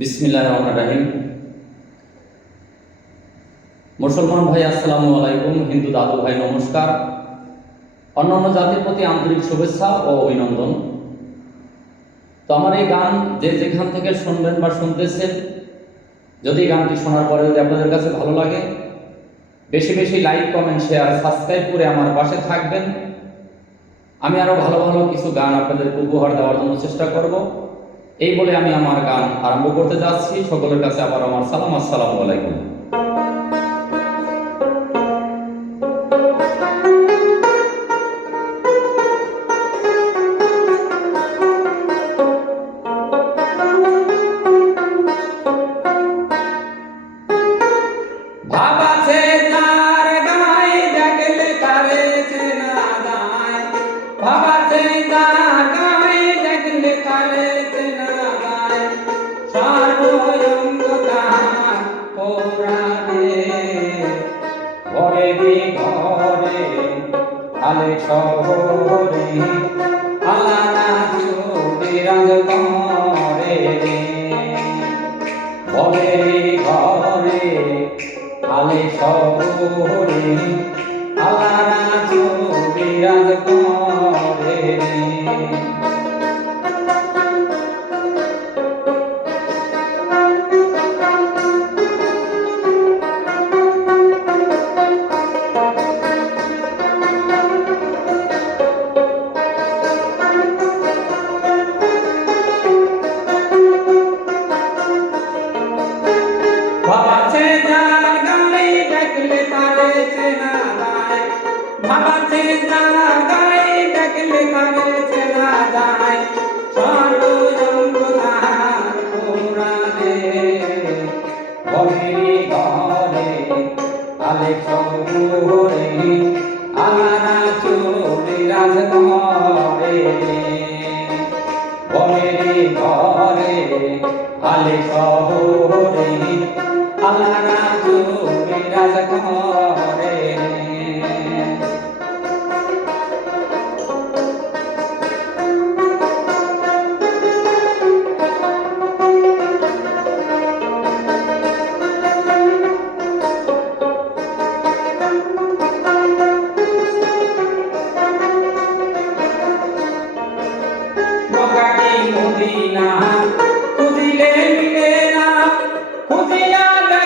বিসমিল্লাহ রহমান রাহিম। মুসলমান ভাই, আসসালামু আলাইকুম। হিন্দু দাদু ভাই, নমস্কার। অন্যান্য জাতির প্রতি আন্তরিক শুভেচ্ছা ও অভিনন্দন। তো আমার এই গান যে যেখান থেকে শুনবেন বা শুনতেছেন, যদি গানটি শোনার পরে যদি আপনাদের কাছে ভালো লাগে, বেশি বেশি লাইক, কমেন্ট, শেয়ার, সাবস্ক্রাইব করে আমার পাশে থাকবেন। আমি আরও ভালো ভালো কিছু গান আপনাদের উপহার দেওয়ার জন্য চেষ্টা করব। এই বলে আমি আমার গান আরম্ভ করতে যাচ্ছি। সকলের কাছে আবার আমার সালাম, আসসালামু আলাইকুম। আলে শহরে। আলাদা বিরাজ করে ঘরে ঘরে আলে শহরে। আলাদা বিরাজ করে ভাবাছে যার গায়ে দেখলে তারে চেনা যায় সর্বজঙ্গ তাহার পুরাণে ঘরে ঘরে আলে শহুরে আলারা চোরে রাজ ঘরে ঘরে আলে শহরে আলারা চোরে রাজ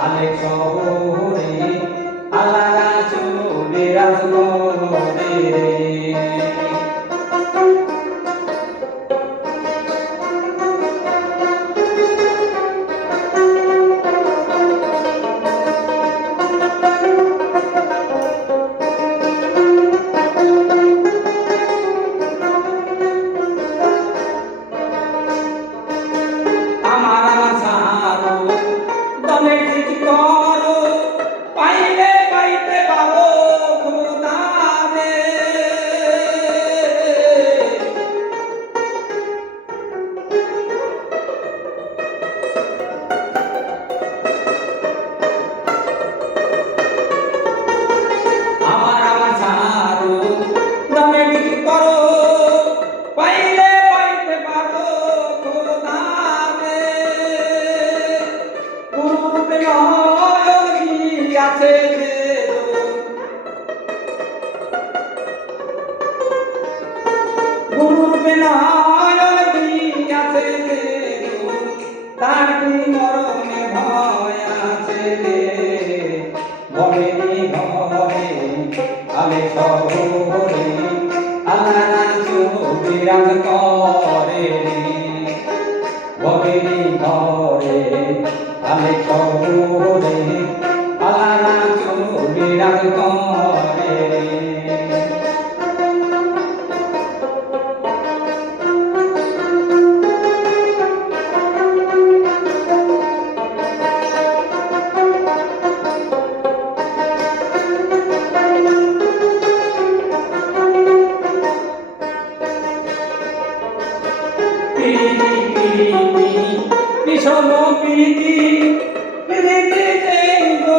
আলে শহরে আলারা চলে রাজগরে পূর্বে আমি কবরে পালানা চুরি রাগ করে Thank you. শোনো প্রীতি প্রীতি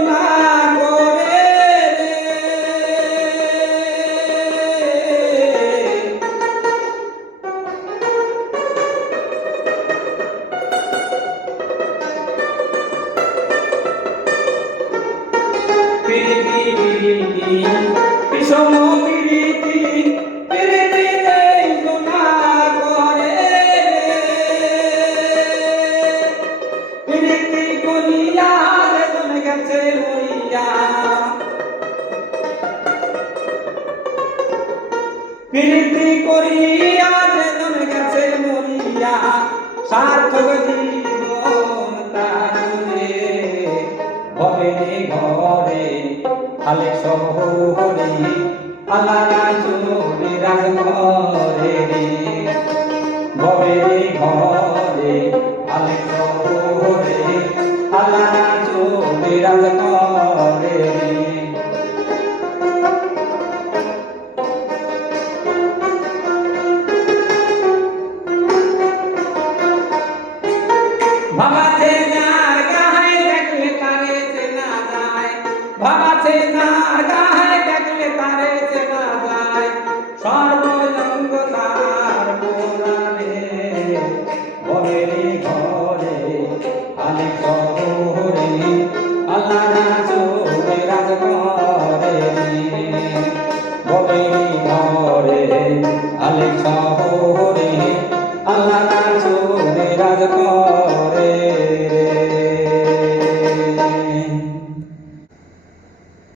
না করে প্রীতি শোনো আল্লাহ নাই তুমি রাখব রে